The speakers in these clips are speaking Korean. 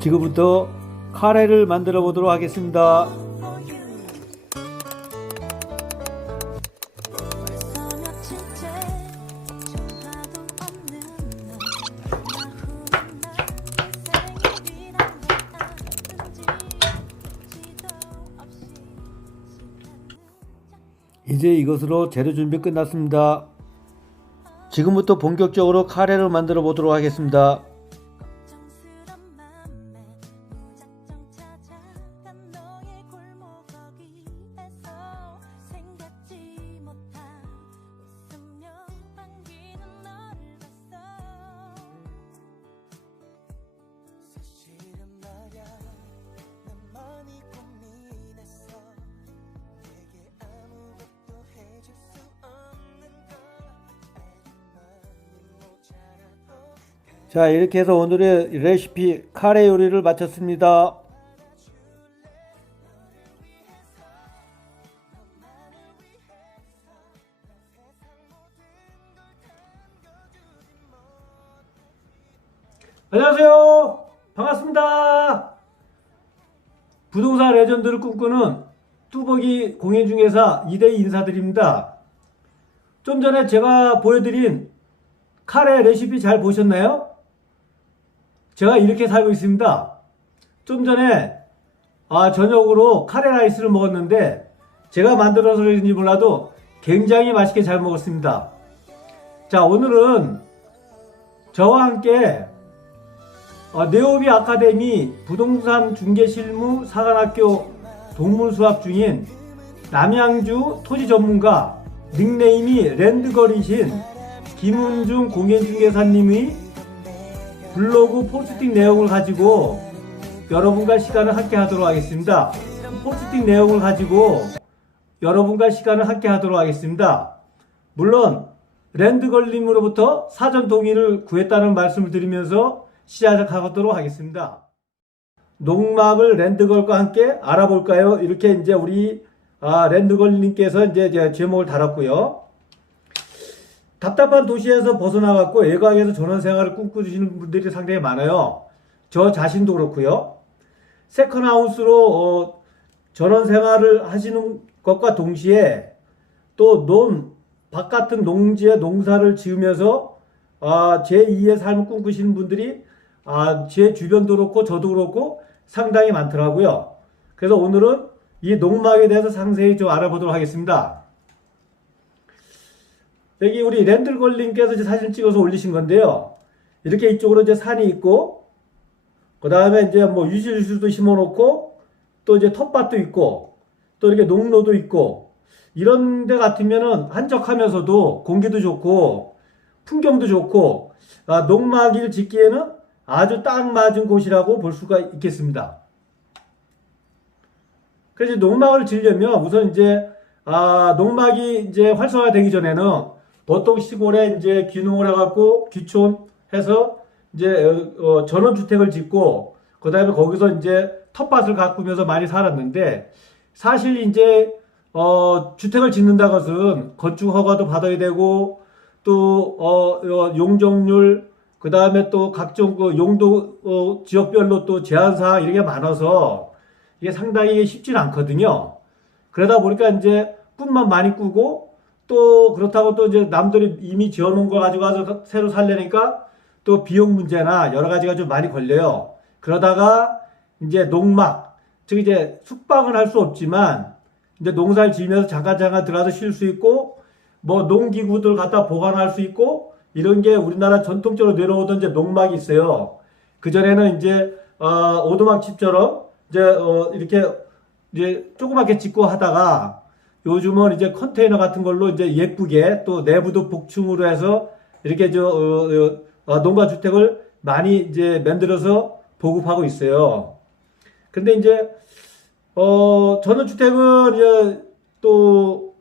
지금부터 카레를 만들어 보도록 하겠습니다. 이제 이것으로 재료 준비 끝났습니다. 지금부터 본격적으로 카레를 만들어 보도록 하겠습니다. 자, 이렇게 해서 오늘의 레시피 카레 요리를 마쳤습니다. 안녕하세요. 반갑습니다. 부동산 레전드를 꿈꾸는 뚜벅이 공인중개사 이대희 인사드립니다. 좀 전에 제가 보여드린 카레 레시피 잘 보셨나요? 제가 이렇게 살고 있습니다. 좀 전에 저녁으로 카레 라이스를 먹었는데 제가 만들어서 그런지 몰라도 굉장히 맛있게 잘 먹었습니다. 자, 오늘은 저와 함께 네오비 아카데미 부동산 중개실무 사관학교 동문 수업 중인 남양주 토지 전문가 닉네임이 랜드걸이신 김은중 공인중개사님의 블로그 포스팅 내용을 가지고 여러분과 시간을 함께 하도록 하겠습니다. 포스팅 내용을 가지고 여러분과 시간을 함께 하도록 하겠습니다. 물론 랜드걸님으로부터 사전 동의를 구했다는 말씀을 드리면서 시작하도록 하겠습니다. 농막을 랜드걸과 함께 알아볼까요? 이렇게 이제 우리 랜드걸님께서 이제 제목을 달았고요. 답답한 도시에서 벗어나갖고 외곽에서 전원생활을 꿈꾸시는 분들이 상당히 많아요. 저 자신도 그렇고요. 세컨하우스로 전원생활을 하시는 것과 동시에 또 바깥은 농지에 농사를 지으면서 제2의 삶을 꿈꾸시는 분들이 제 주변도 그렇고 저도 그렇고 상당히 많더라고요. 그래서 오늘은 이 농막에 대해서 상세히 좀 알아보도록 하겠습니다. 여기 우리 랜드걸님께서 이제 사진 찍어서 올리신 건데요. 이렇게 이쪽으로 이제 산이 있고, 그 다음에 이제 뭐 유실수도 심어 놓고, 또 이제 텃밭도 있고, 또 이렇게 농로도 있고, 이런 데 같으면은 한적하면서도 공기도 좋고, 풍경도 좋고, 농막을 짓기에는 아주 딱 맞은 곳이라고 볼 수가 있겠습니다. 그래서 농막을 지으려면 우선 이제, 농막이 이제 활성화되기 전에는 보통 시골에 이제 귀농을 해갖고 귀촌해서 이제 전원주택을 짓고 그 다음에 거기서 이제 텃밭을 가꾸면서 많이 살았는데 사실 이제 주택을 짓는다 것은 건축 허가도 받아야 되고 또 용적률 그 다음에 또 각종 그 용도 지역별로 또 제한사항 이런 게 많아서 이게 상당히 쉽지는 않거든요. 그러다 보니까 이제 꿈만 많이 꾸고 또 그렇다고 또 이제 남들이 이미 지어놓은 거 가지고 와서 새로 살려니까 또 비용 문제나 여러 가지가 좀 많이 걸려요. 그러다가 이제 농막, 즉 이제 숙박은 할 수 없지만 이제 농사를 지으면서 잠깐 들어가서 쉴 수 있고 뭐 농기구들 갖다 보관할 수 있고 이런 게 우리나라 전통적으로 내려오던 이제 농막이 있어요. 그전에는 이제 오두막집처럼 이제 이렇게 이제 조그맣게 짓고 하다가 요즘은 이제 컨테이너 같은 걸로 이제 예쁘게 또 내부도 복층으로 해서 이렇게 농가주택을 많이 이제 만들어서 보급하고 있어요. 근데 이제, 전원주택은 이제 또,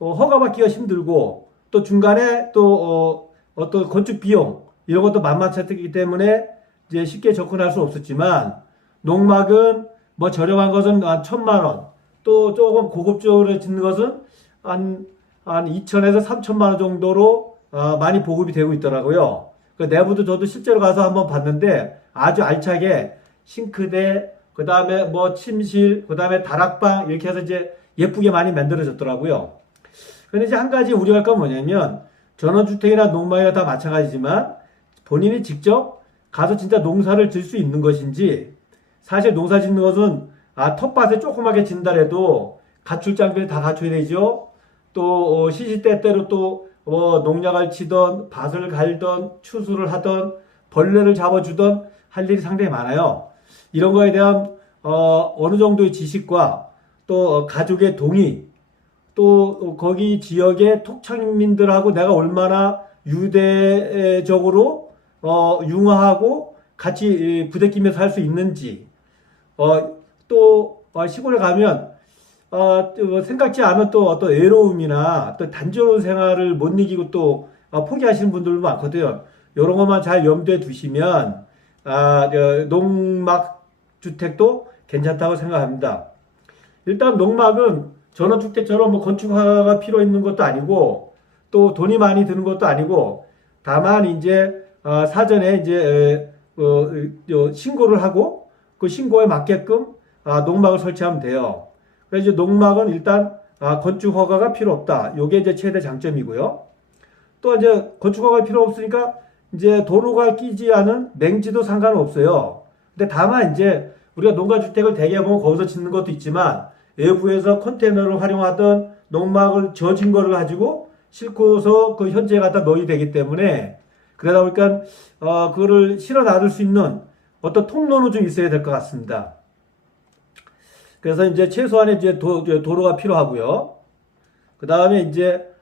허가받기가 힘들고 또 중간에 또, 어떤 건축 비용 이런 것도 만만치 않기 때문에 이제 쉽게 접근할 수 없었지만 농막은 뭐 저렴한 것은 한 1,000만 원 또 조금 고급적으로 짓는 것은 한 2천에서 3천만 원 정도로 많이 보급이 되고 있더라고요. 그 내부도 저도 실제로 가서 한번 봤는데 아주 알차게 싱크대, 그 다음에 뭐 침실, 그 다음에 다락방 이렇게 해서 이제 예쁘게 많이 만들어졌더라고요. 근데 이제 한 가지 우려할 건 뭐냐면 전원주택이나 농막이나 다 마찬가지지만 본인이 직접 가서 진짜 농사를 질 수 있는 것인지, 사실 농사 짓는 것은 텃밭에 조그맣게 진다래도 가출 장비를 다 갖춰야 되죠. 또 시시때때로 또 농약을 치던 밭을 갈던 추수를 하던 벌레를 잡아주던 할 일이 상당히 많아요. 이런 거에 대한 어느 정도의 지식과 또 가족의 동의, 또 거기 지역의 토착민들하고 내가 얼마나 유대적으로 융화하고 같이 부대끼면서 살 수 있는지, 또 시골에 가면 생각지 않은 또 어떤 외로움이나 또 단조로운 생활을 못 이기고 또 포기하시는 분들도 많거든요. 이런 것만 잘 염두에 두시면 농막 주택도 괜찮다고 생각합니다. 일단 농막은 전원주택처럼 뭐 건축허가가 필요 있는 것도 아니고 또 돈이 많이 드는 것도 아니고, 다만 이제 사전에 이제 신고를 하고 그 신고에 맞게끔 농막을 설치하면 돼요. 그래서 이제 농막은 일단 건축허가가 필요 없다. 요게 이제 최대 장점이고요. 또 이제 건축허가 필요 없으니까 이제 도로가 끼지 않은 맹지도 상관없어요. 근데 다만 이제 우리가 농가주택을 대개 보면 거기서 짓는 것도 있지만 외부에서 컨테이너를 활용하던 농막을 젖은 거를 가지고 싣고서 그 현지에 갖다 넣어야 되기 때문에, 그러다 보니까 그거를 실어 놔둘 수 있는 어떤 통로는 좀 있어야 될 것 같습니다. 그래서 이제 최소한의 이제 도로가 필요하고요. 그 다음에 이제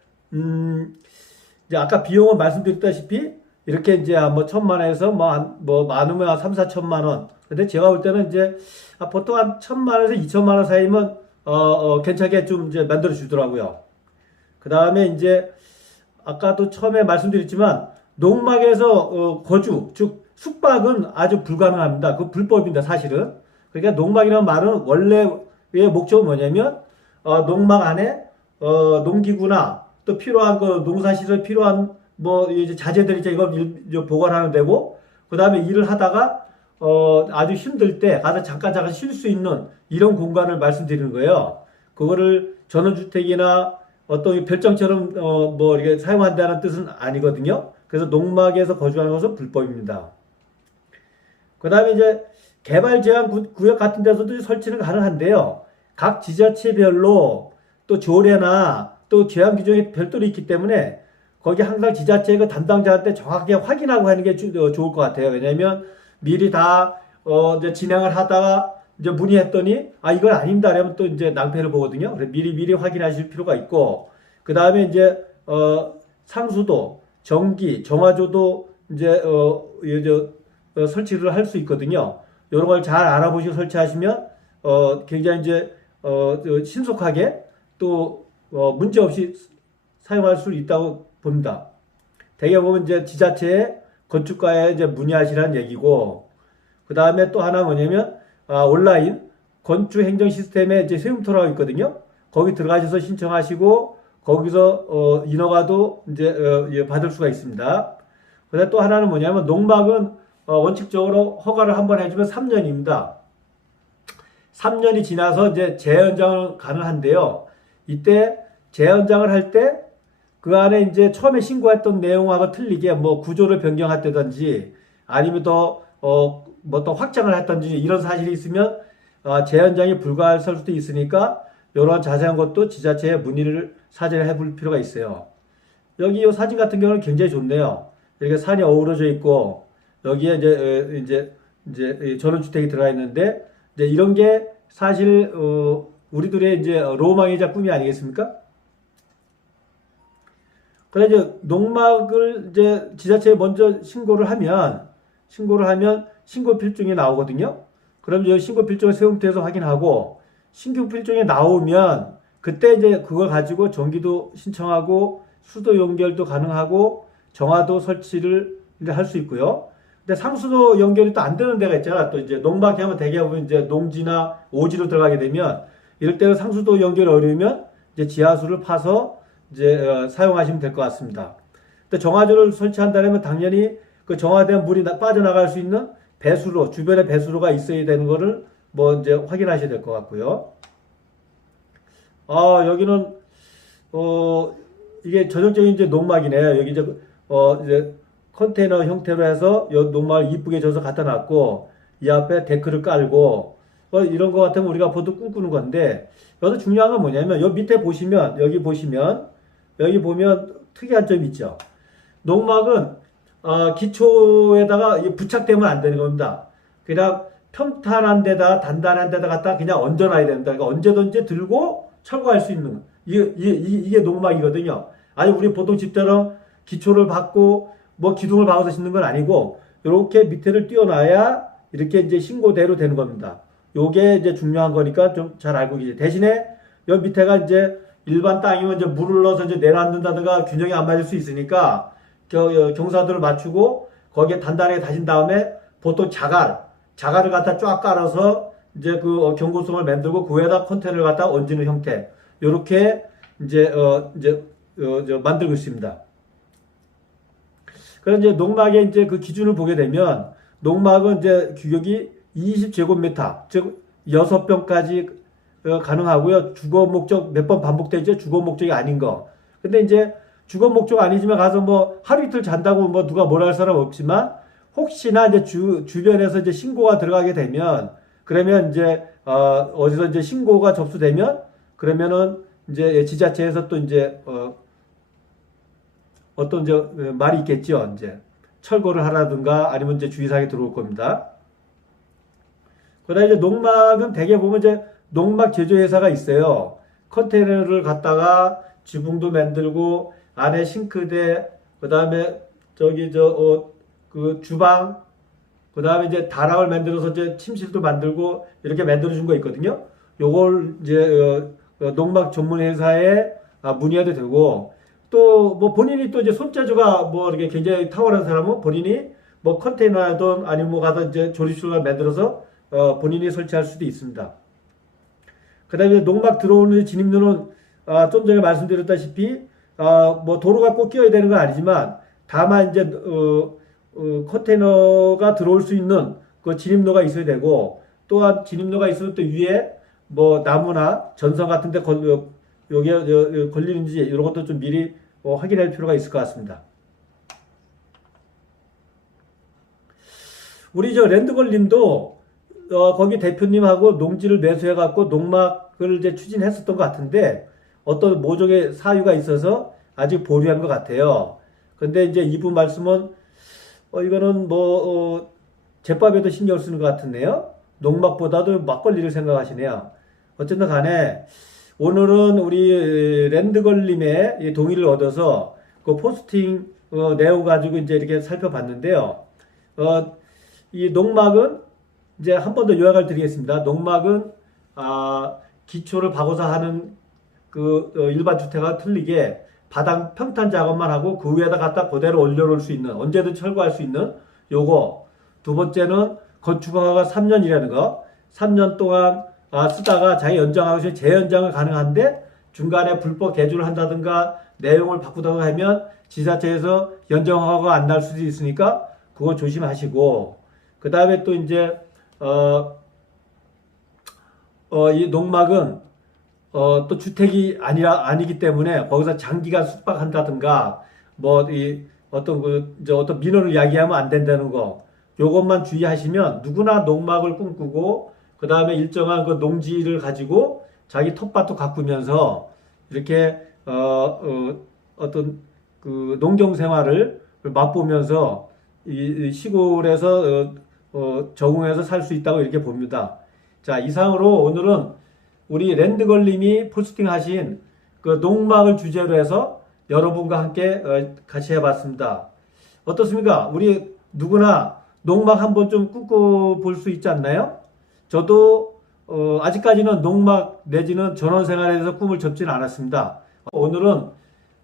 아까 비용은 말씀드렸다시피 이렇게 이제 뭐 1,000만 원에서 뭐 많으면 한 3, 4천만 원. 근데 제가 볼 때는 이제 보통 한 1,000만 원에서 2천만 원 사이면 괜찮게 좀 이제 만들어 주더라고요. 그 다음에 이제 아까도 처음에 말씀드렸지만 농막에서 거주, 즉 숙박은 아주 불가능합니다. 그 불법입니다, 사실은. 그러니까 농막이라는 말은 원래의 목적은 뭐냐면 농막 안에 농기구나 또 필요한 그 농사시설 필요한 뭐 이제 자재들 이제 이걸 보관하는 데고, 그 다음에 일을 하다가 아주 힘들 때 가서 잠깐 쉴 수 있는 이런 공간을 말씀드리는 거예요. 그거를 전원주택이나 어떤 별장처럼 뭐 이렇게 사용한다는 뜻은 아니거든요. 그래서 농막에서 거주하는 것은 불법입니다. 그 다음에 이제 개발 제한 구역 같은 데서도 설치는 가능한데요. 각 지자체별로 또 조례나 또 제한 규정이 별도로 있기 때문에 거기 항상 지자체 그 담당자한테 정확하게 확인하고 하는 게 좋을 것 같아요. 왜냐면 미리 다 이제 진행을 하다가 이제 문의했더니 이건 아닙니다. 그러면 또 이제 낭패를 보거든요. 그래서 미리 확인하실 필요가 있고, 그 다음에 이제 상수도, 전기, 정화조도 이제 설치를 할 수 있거든요. 이런 걸 잘 알아보시고 설치하시면 굉장히 이제 신속하게 또 문제 없이 사용할 수 있다고 봅니다. 대개 보면 이제 지자체의 건축가에 이제 문의하시라는 얘기고, 그 다음에 또 하나 뭐냐면 온라인 건축 행정 시스템에 이제 세움터라고 있거든요. 거기 들어가셔서 신청하시고 거기서 인허가도 이제 받을 수가 있습니다. 그다음 또 하나는 뭐냐면 농막은 원칙적으로 허가를 한번 해주면 3년입니다. 3년이 지나서 이제 재연장은 가능한데요. 이때 재연장을 할 때 그 안에 이제 처음에 신고했던 내용하고 틀리게 뭐 구조를 변경했다든지 아니면 더 확장을 했든지 이런 사실이 있으면 재연장이 불가할 수도 있으니까 이런 자세한 것도 지자체에 문의를 사전에 해볼 필요가 있어요. 여기 이 사진 같은 경우는 굉장히 좋네요. 이렇게 산이 어우러져 있고 여기에 이제 전원주택이 들어가 있는데 이제 이런 게 사실 우리들의 이제 로망이자 꿈이 아니겠습니까? 그래 이제 농막을 이제 지자체에 먼저 신고를 하면 신고 필증이 나오거든요. 그럼 이제 신고 필증을 세움터에서 확인하고 신고 필증이 나오면 그때 이제 그걸 가지고 전기도 신청하고 수도 연결도 가능하고 정화도 설치를 이제 할 수 있고요. 근데 상수도 연결이 또 안 되는 데가 있잖아. 또 이제 농막이 하면 대개 보면 이제 농지나 오지로 들어가게 되면 이럴 때는 상수도 연결이 어려우면 이제 지하수를 파서 이제 사용하시면 될 것 같습니다. 근데 정화조를 설치한다면 당연히 그 정화된 물이 빠져나갈 수 있는 배수로, 주변에 배수로가 있어야 되는 거를 뭐 이제 확인하셔야 될 것 같고요. 여기는 이게 전형적인 이제 농막이네요. 여기 이제 컨테이너 형태로 해서 요 농막을 이쁘게 져서 갖다 놨고, 이 앞에 데크를 깔고, 이런 거 같으면 우리가 보통 꿈꾸는 건데, 여기서 중요한 건 뭐냐면, 여기 밑에 보시면, 여기 보면 특이한 점이 있죠. 농막은, 기초에다가 부착되면 안 되는 겁니다. 그냥 평탄한 데다, 단단한 데다 갖다 그냥 얹어놔야 된다. 그러니까 언제든지 들고 철거할 수 있는, 이게 농막이거든요. 아니, 우리 보통 집처럼 기초를 받고, 뭐 기둥을 박아서 짓는 건 아니고, 이렇게 밑에를 띄워놔야 이렇게 이제 신고대로 되는 겁니다. 요게 이제 중요한 거니까 좀 잘 알고 계세요. 대신에 여기 밑에가 이제 일반 땅이면 이제 물을 넣어서 이제 내놨는다든가 균형이 안 맞을 수 있으니까 경사도를 맞추고 거기에 단단하게 다진 다음에 보통 자갈을 갖다 쫙 깔아서 이제 그 경고성을 만들고 그 위에다 컨테이너를 갖다 얹는 형태. 요렇게 이제 만들고 있습니다. 그래서 이제 농막의 이제 그 기준을 보게 되면 농막은 이제 규격이 20제곱미터, 즉 6병까지 가능하고요. 주거 목적 몇 번 반복되죠. 주거 목적이 아닌 거. 근데 이제 주거 목적 아니지만 가서 뭐 하루 이틀 잔다고 뭐 누가 뭐라 할 사람 없지만 혹시나 이제 주변에서 이제 신고가 들어가게 되면 그러면 이제 어디서 이제 신고가 접수되면 그러면은 이제 지자체에서 또 이제 어떤 이제 말이 있겠죠. 이제 철거를 하라든가 아니면 이제 주의사항이 들어올 겁니다. 그다음에 이제 농막은 대개 보면 이제 농막 제조회사가 있어요. 컨테이너를 갖다가 지붕도 만들고 안에 싱크대, 그다음에 그 주방, 그다음에 이제 다락을 만들어서 이제 침실도 만들고 이렇게 만들어 준 거 있거든요. 요걸 이제 농막 전문 회사에 문의해도 되고 또 뭐 본인이 또 이제 손재주가 뭐 이렇게 굉장히 탁월한 사람은 본인이 뭐 컨테이너든 아니면 뭐 가서 이제 조립실을 만들어서 본인이 설치할 수도 있습니다. 그 다음에 농막 들어오는 진입로는, 좀 전에 말씀드렸다시피, 뭐 도로가 꼭 끼어야 되는 건 아니지만, 다만 이제, 컨테이너가 들어올 수 있는 그 진입로가 있어야 되고, 또한 진입로가 있으면 또 위에 뭐 나무나 전선 같은 데 여기에 걸리는지 이런 것도 좀 미리 확인할 필요가 있을 것 같습니다. 우리 랜드걸님도 거기 대표님하고 농지를 매수해갖고 농막을 이제 추진했었던 것 같은데 어떤 모종의 사유가 있어서 아직 보류한 것 같아요. 근데 이제 이분 말씀은 이거는 제법에도 신경 쓰는 것 같은데요. 농막보다도 막걸리를 생각하시네요. 어쨌든 간에 오늘은 우리 랜드걸님의 동의를 얻어서 그 포스팅 내용 가지고 이제 이렇게 살펴봤는데요. 이 농막은 이제 한 번 더 요약을 드리겠습니다. 농막은 기초를 박아서 하는 그 일반 주택과 틀리게 바닥 평탄 작업만 하고 그 위에다 갖다 그대로 올려놓을 수 있는, 언제든 철거할 수 있는 요거. 두 번째는 건축허가가 3년이라는 거. 3년 동안 쓰다가 자기 연장하고 재연장을 가능한데 중간에 불법 개조를 한다든가 내용을 바꾸다가 하면 지자체에서 연장허가가 안 날 수도 있으니까 그거 조심하시고, 그 다음에 또 이제 이 농막은 또 주택이 아니기 때문에 거기서 장기간 숙박한다든가 어떤 민원을 야기하면 안 된다는 거, 요것만 주의하시면 누구나 농막을 꿈꾸고 그 다음에 일정한 그 농지를 가지고 자기 텃밭도 가꾸면서 이렇게 어떤 그 농경 생활을 맛보면서 이 시골에서 적응해서 살 수 있다고 이렇게 봅니다. 자, 이상으로 오늘은 우리 랜드걸님이 포스팅 하신 그 농막을 주제로 해서 여러분과 함께 같이 해봤습니다. 어떻습니까? 우리 누구나 농막 한번 좀 꿈꿔볼 수 있지 않나요? 저도 아직까지는 농막 내지는 전원생활에 대해서 꿈을 접지는 않았습니다. 오늘은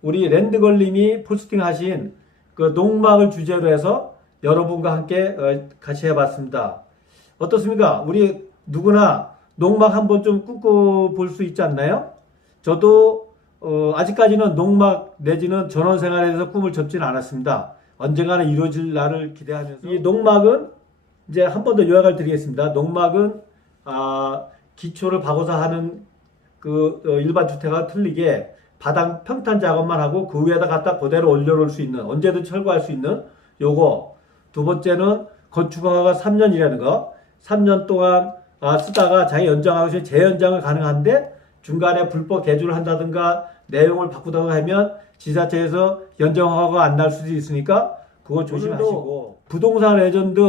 우리 랜드걸님이 포스팅 하신 그 농막을 주제로 해서 여러분과 함께 같이 해봤습니다. 어떻습니까? 우리 누구나 농막 한번 좀 꿈꿔볼 수 있지 않나요? 저도 아직까지는 농막 내지는 전원생활에 대해서 꿈을 접지는 않았습니다. 언젠가는 이루어질 날을 기대하면서 이 농막은 이제 한 번 더 요약을 드리겠습니다. 농막은 기초를 박아서 하는 그 일반 주택과 틀리게 바닥 평탄 작업만 하고 그 위에다 갖다 그대로 올려놓을 수 있는, 언제든 철거할 수 있는 요거. 두 번째는 건축허가가 3년이라는 거. 3년 동안 쓰다가 자기 연장하고 재연장을 가능한데 중간에 불법 개조를 한다든가 내용을 바꾸다가 하면 지자체에서 연장허가가 안 날 수도 있으니까 그거 조심하시고. 부동산 레전드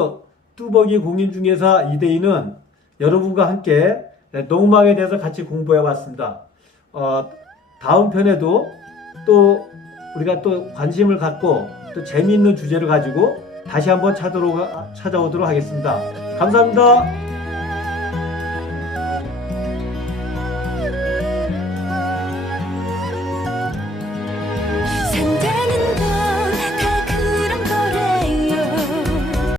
뚜벅이 공인중개사 이대희는 여러분과 함께 농막에 대해서 같이 공부해 봤습니다. 다음 편에도 또 우리가 또 관심을 갖고 또 재미있는 주제를 가지고 다시 한번 찾아오도록 하겠습니다. 감사합니다.